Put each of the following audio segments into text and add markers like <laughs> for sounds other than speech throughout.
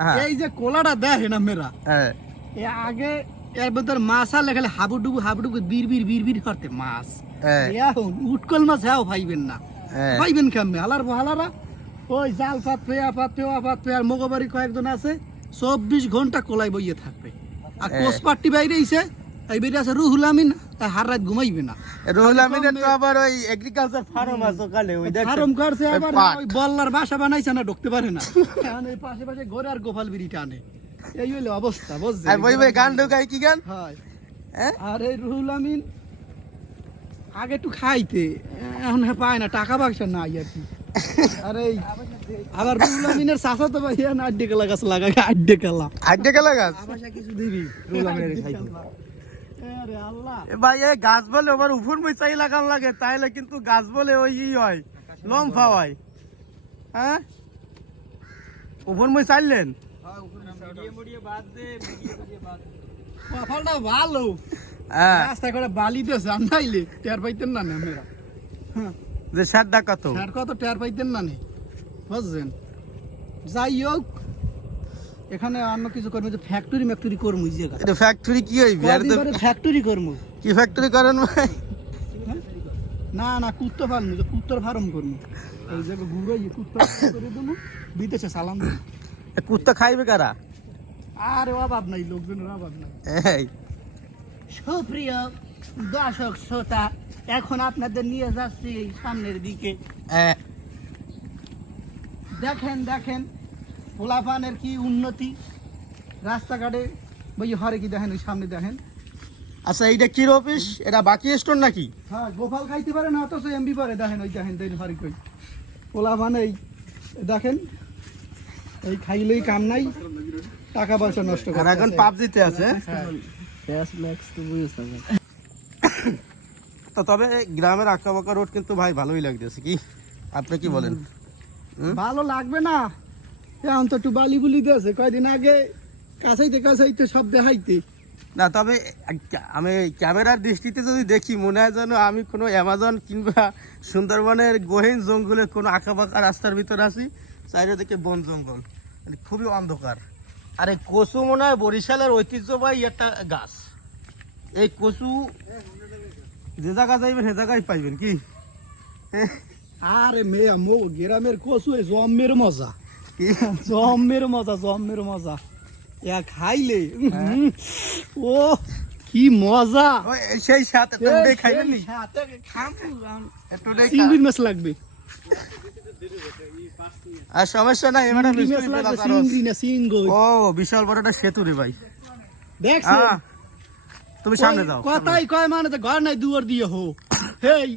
হ্যাঁ। এই যে কোলাটা দেখে না মেরা। হ্যাঁ। আগে এর ভিতর মাছ আর লেখালে হাবুডুবু হাবুডুবু বীর বীর বীর বীর করতে মাছ। হ্যাঁ। এখন উটকল মাছ হ্যাঁ পাইবেন না। পাইবেন কেমনে? হালার হালারা? ওই জাল পাত পেয়া পাত পেয়া পাত পেয়ার মগবাড়ি কয়েকজন আছে চব্বিশ ঘণ্টা কোলাই বইয়ে থাকবে। আর। কোষ পার্টি বাইরে আইছে এই বেরিয়ে আছে রুহুল আমিন। তাই হার রাত ঘুমাইবে না। রুহুল আমিনের তো আবার ওই এগ্রিকালচার ফার্ম আছে ওখানে ওই দেখছেন? ফার্ম করছে আবার ওই বল্লার বাসা বানাইছে না ঢুকতে পারে না। এখন এই পাশে পাশে ঘরে আর গোপাল এই হইল অবস্থা আর বই বই গান ঢোকাই কি গান? হয়। হ্যাঁ? আর এই রুহুল আমিন আগে একটু খাইতে এখন পায় না টাকা পয়সা নাই আর কি। আর আবার রুহুল আমিনের চাষা তো ভাই আড্ডে কালা গাছ লাগাই আড্ডে কালা আড্ডে গেল গাছ? কিছু দিবি রুহুল আমিনের খাইতে। ভাই এই গাছ বলে উপর মিচাই লাগান লাগে তাইলে কিন্তু গাছ বলে ওই ই হয় লম্ফা হয়। হ্যাঁ? উপর মই চাইলেন কপালটা ভালো। হ্যাঁ। রাস্তা করে বালিতে জানাইলে টের পাইতেন না না মেরা হ্যাঁ। যে সারটা কত? স্যার কত টের পাইতেন না নে বুঝছেন? যাই হোক এখানে অন্য কিছু করব যে ফ্যাক্টরি ম্যাক্টরি করব জায়গা এটা ফ্যাক্টরি কি হইবে আর তো ফ্যাক্টরি করব কি ফ্যাক্টরি করেন ভাই? না না কুত্তো ফার্ম যে কুত্তর ফার্ম করব এই জায়গা ঘুরে কুত্তর farm করে দেবো বিদেশে সালাম কুত্তা খাইবে কারা? আরে অভাব নাই লোকজনের অভাব নাই। এই। সুপ্রিয় দর্শক শ্রোতা এখন আপনাদের নিয়ে যাচ্ছি সামনের দিকে। দেখেন দেখেন পোলাপানের কি উন্নতি? রাস্তাঘাটে বই হরে কি দেখেন ওই সামনে দেখেন। আচ্ছা এইটা কি অফিস? এটা বাকি স্টোর নাকি? হ্যাঁ গোপাল খাইতে পারে না অথচ এমবি পারে দেখেন ওই দেখেন দেখেন হরে কই। পোলাপান এই দেখেন এই খাইলেই কাম নাই টাকা পয়সা নষ্ট আর এখন করে পাপ দিতে আছে তো তবে গ্রামের আঁকা বাঁকা রোড কিন্তু ভাই ভালোই লাগতেছে কি? আপনি কি বলেন? ভালো লাগবে না এখন তো একটু বালি বুলি দিয়েছে কয়দিন আগে কাছাইতে কাছাইতে সব দেখাইতে। না তবে আমি ক্যামেরার দৃষ্টিতে যদি দেখি মনে হয় যেন আমি কোনো অ্যামাজন কিংবা সুন্দরবনের গহীন জঙ্গলের কোনো আঁকা বাঁকা রাস্তার ভিতরে আছি চারিদিকে বন জঙ্গল। মানে খুবই অন্ধকার। আর এই কচু মনে হয় বরিশালের ঐতিহ্যবাহী একটা গাছ। এই কচু যে জায়গা যাইবেন সে জায়গায় পাইবেন কি? আরে মেয়া মো গ্রামের কচু এই জম্মের মজা। <laughs> কি জম্মের মজা জম্মের মজা। ইয়া খাইলে। ও কি মজা। সেই সাথে নি? খামু। চিংড়ির মাছ লাগবে। আর সমস্যা নাই এবারে চিংড়ি না চিংড়ি ও বিশাল বড় একটা সেতু রে ভাই। তুমি সামনে যাও কথাই কয় মানে তো ঘর নাই দুয়ার দিয়ে হো। হেই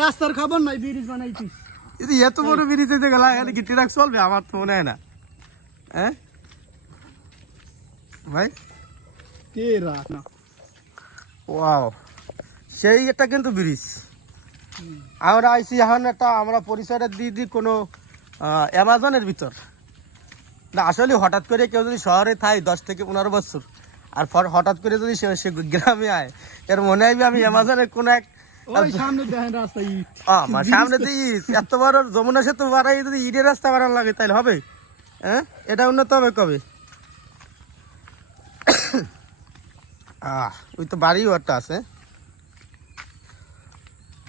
রাস্তার খবর নাই ব্রিজ বানাইছিস যদি এত বড় ব্রিজে যে গেলা এখানে কি ট্রাক চলবে আমার তো মনে হয় না। হ্যাঁ? ভাই? কে না। ওয়াও সেই একটা কিন্তু ব্রিজ আমরা আইছি এখন একটা আমরা পরিচয়টা দিয়ে দিই কোনো অ্যামাজনের ভিতর। না আসলে হঠাৎ করে কেউ যদি শহরে থাই দশ থেকে পনেরো বছর আর ফর- হঠাৎ করে যদি সে সে গ্রামে আয় এর মনে হয় আমি অ্যামাজনের কোনো এক ওই সামনে দেখেন রাস্তা ইট। আমার সামনে দিয়ে ইট, এত বড় যমুনা সেতু বাড়াই যদি ইটের রাস্তা বাড়ানো লাগে তাহলে হবে। হ্যাঁ? এটা উন্নত হবে কবে? <coughs> আহ ওই তো বাড়িও একটা আছে।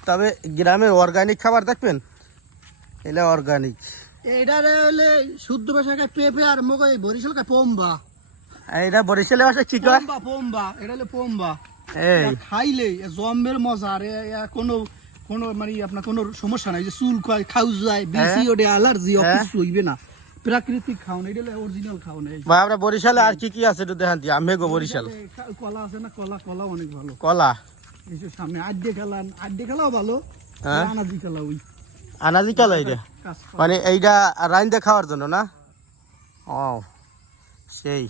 তবে গ্রামে অর্গানিক খাবার দেখবেন? এলে অর্গানিক এটা হলে শুদ্ধ পেঁপে আর মগে বরিশাল কা পম্বা। এটা বরিশালে বাসা কি কয়? পম্বা পম্বা এটা হলে পম্বা। এটা খাইলে এ জম্মের মজা আর এ কোনো কোনো মানে আপনার কোনো সমস্যা নাই যে চুল কয় খাউ যায় বেশি ওটা অ্যালার্জি হ্যাঁ। অফিস হইবে না। প্রাকৃতিক খাওন এটা অরিজিনাল খাওন ভাই আমরা বরিশালে আর কি কি আছে একটু দেখান দি আমি গো বরিশাল। কলা আছে না কলা কলা অনেক ভালো। কলা? এই সামনে আড্ডে খেলা আড্ডে খেলাও ভালো হ্যাঁ। আনাজি খেলা ওই। আনাজি এটা মানে এইটা রাইন্দা খাওয়ার জন্য না? ও সেই।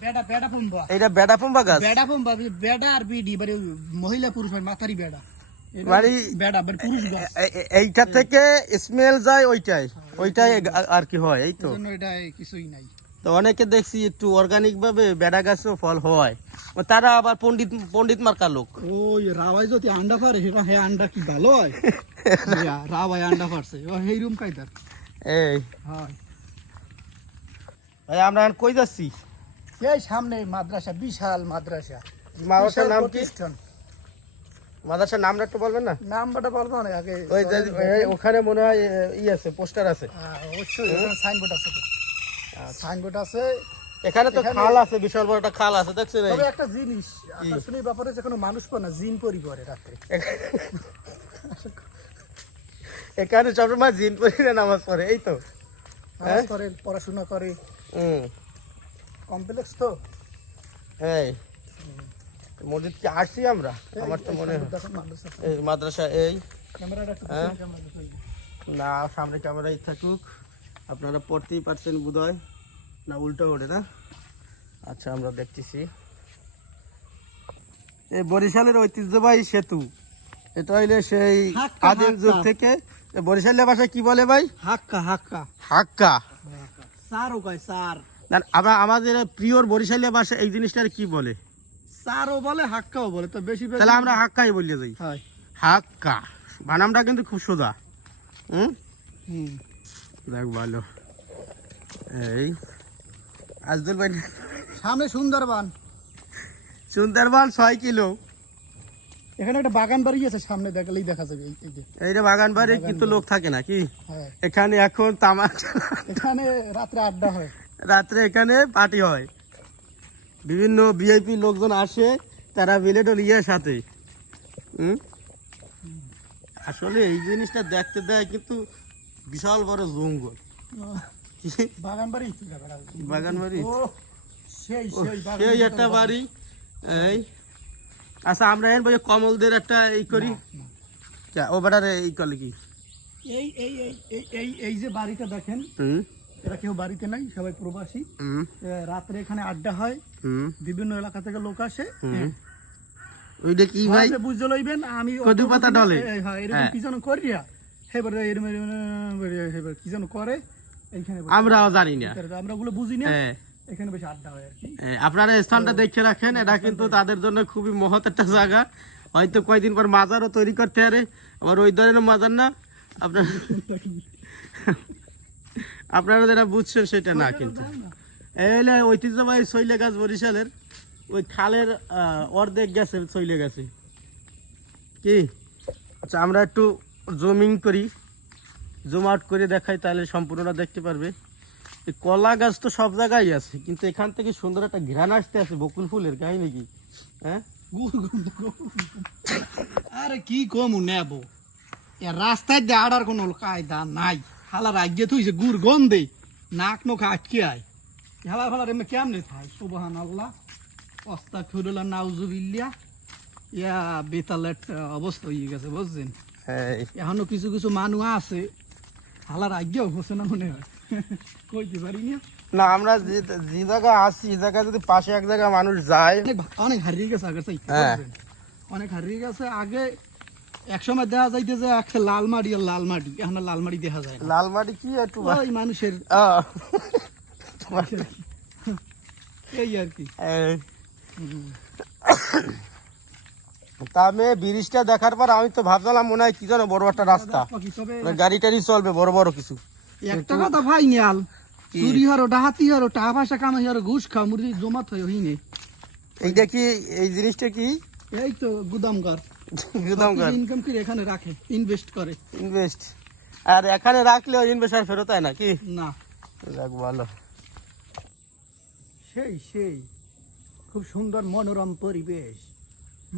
এটা বেডা পম্বা। এইটা গাছ? বেডা পম্বা বেডা আর বিডি মানে মহিলা পুরুষ হয় মাথারি বেডা। মানে বেডা মানে পুরুষ গাছ এ- এ- এইটা থেকে স্মেল যায় ওইটাই। ওইটাই আর কি হয় এই তো। এটা কিছুই নাই। তো অনেকে দেখছি একটু অর্গানিক ভাবে বেড়া গাছেও ফল হয়। তারা আবার পণ্ডিত পণ্ডিত মার্কা লোক। ওই রাবাই যদি আন্ডা পারে সেটা হে আন্ডা কি ভালো হয়? <laughs> রাবাই আন্ডা পারছে। ও সেই রুম কাইতার এই। হয়। ভাই আমরা এখন কই যাচ্ছি? এই সামনে মাদ্রাসা বিশাল মাদ্রাসা। মাদ্রাসার নাম কি? মাদ্রাসার নামটা একটু বলবেন না? নাম্বারটা বলব না আগে ওই ওখানে মনে হয় ই আছে পোস্টার আছে। হ্যাঁ, অবশ্যই সাইনবোর্ড আছে সাইনবোর্ড আছে। এখানে তো খাল আছে বিশাল বড় একটা খাল আছে দেখছেন তবে একটা জিনিস আকর্ষণীয় ব্যাপারে যে কোনো মানুষ পায় না জিন পরি করে রাত্রে এখানে সবসময় জিন পরিরে নামাজ পড়ে এই তো। নামাজ করে পড়াশোনা করে। কমপ্লেক্স তো। এই মসজিদ কি আসছি আমরা? আমার তো মনে হয় মাদ্রাসা এই মাদ্রাসা হ্যাঁ? না সামনে ক্যামেরাই থাকুক। আপনারা পড়তেই পারছেন না উল্টো ওঠে না? আচ্ছা আমরা দেখতেছি। এই বরিশালের ঐতিহ্যবাহী সেতু। এটা হইলে সেই আদিম যুগ থেকে। বরিশালের ভাষায় কি বলে ভাই? হাক্কা হাক্কা। হাক্কা। সারও কয় সার না আমরা আমাদের প্রিয়র বরিশালের ভাষা এই জিনিসটার কি বলে? সারও বলে হাক্কাও বলে তো বেশি তাহলে আমরা হাক্কাই বললে যাই। হাক্কা। বানামটা কিন্তু খুব সোজা। হুম? হুম। দেখ ভালো। এই আজদুল ভাই সামনে সুন্দরবন। সুন্দরবন ছয় কিলো। এখানে একটা বাগান বাড়ি আছে সামনে দেখলেই দেখা যাবে এই- এই যে। এইটা বাগান বাড়ি কিন্তু লোক থাকে না কি হ্যাঁ। এখানে এখন তামাক এখানে রাত্রে আড্ডা হয়। রাত্রে এখানে পার্টি হয়। বিভিন্ন ভিআইপি লোকজন আসে তারা বিলেট ইয়ে সাথে। আসলে এই জিনিসটা দেখতে দেয় কিন্তু বিশাল বড় জঙ্গল। বাগান বাড়ি? বাগান বাড়ি? সেই। একটা বাড়ি। এই আচ্ছা আমরা এখন বলি কমলদের একটা এই করি ও বেটারে এই করলে কি এই এই এই এই যে বাড়িটা দেখেন এরা কেউ বাড়িতে নাই সবাই প্রবাসী রাত্রে এখানে আড্ডা হয় বিভিন্ন এলাকা থেকে লোক আসে। হ্যাঁ। ওইটা কি ভাই বুঝতে লইবেন আমি কদু পাতা ডলে? হ্যাঁ এরকম হ্যাঁ। কি যেন এরকম এবার কি যেন করে এইখানে আমরাও জানি না আমরা ওগুলো বুঝি না হ্যাঁ এখানে বেশি আড্ডা হয় আর কি। আপনারা স্থানটা দেখে রাখেন এটা কিন্তু তাদের জন্য খুবই মহৎ একটা জায়গা। হয়তো কয়দিন পর মাজারও তৈরি করতে পারে। আবার ওই ধরনের মাজার না। আপনার আপনারা যেটা বুঝছেন সেটা না কিন্তু। এই হলে ঐতিহ্যবাহী শৈলে গাছ বরিশালের। ওই খালের অর্ধেক গেছে শৈলে গেছে। কি? আচ্ছা আমরা একটু জুমিং করি। জুম আউট করে দেখাই তাহলে সম্পূর্ণটা দেখতে পারবে। কলা গাছ তো সব জায়গায় আছে কিন্তু এখান থেকে সুন্দর একটা ঘ্রাণ আসতে আছে বকুল ফুলের কাহিনী কি? হ্যাঁ? আরে কি কম নেব? রাস্তায় দিয়ে কোনো কায়দা নাই। হালা রাজ্যে থইছে গুড় গন্ধে নাক নোক আটকে আয়। হালা ফালার এমনি কেমনে থাই সুবহান আল্লাহ অস্তা খুরুল্লাহ নাউজুবিল্লা ইয়া বেতালের অবস্থা হয়ে গেছে বুঝছেন? এই এখনও কিছু কিছু মানুষ আছে। হালার রাজ্যেও হচ্ছে না মনে হয়। <laughs> কইতে পারি না। না আমরা যে যে জায়গায় আছি এই জায়গায় যদি পাশে এক জায়গায় মানুষ যায় অনেক হারিয়ে গেছে হ্যাঁ। অনেক হারিয়ে গেছে। আগে একসময় দেখা যাইতেছে একটা লাল মাটি আর লাল মাটি এখন লাল মাটি দেখা যায় লাল মাটি কি একটু ওই মানুষের <laughs> এই আর কি। এই। তা আমি ব্রিজটা দেখার পর আমি তো ভাবছিলাম মনে হয় কি জানো বড় একটা রাস্তা। গাড়ি টাড়ি চলবে বড় বড় কিছু। ভাই নিয়াল চুরি হারো ডাহাতি হারো টাকা পয়সা কামাই হারো ঘুষ খাও মুরগি হইনে। এইটা কি এই জিনিসটা কি? এই তো গুদামগার একদম ইনকাম করে এখানে রাখে ইনভেস্ট করে। ইনভেস্ট আর এখানে রাখলেও ফেরত হয় না কি? না। যাক ভালো। সেই সেই। খুব সুন্দর মনোরম পরিবেশ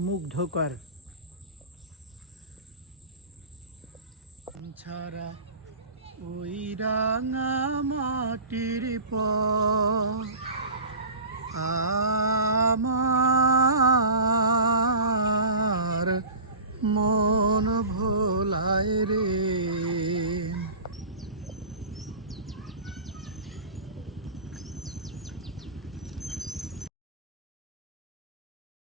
মুগ্ধকর ছাড়া ওই রাঙা মাটির পর